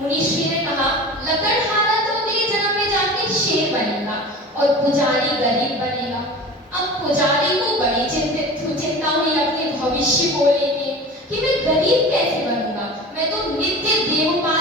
मुनिश्री ने कहा, लकड़हारा तो अगले जन्म में जाके शेर बनेगा और पुजारी गरीब बनेगा। अब पुजारी को बड़ी चिंता हुई अपने भविष्य को लेके कि मैं गरीब कैसे बनूंगा, मैं तो नित्य देवोपासना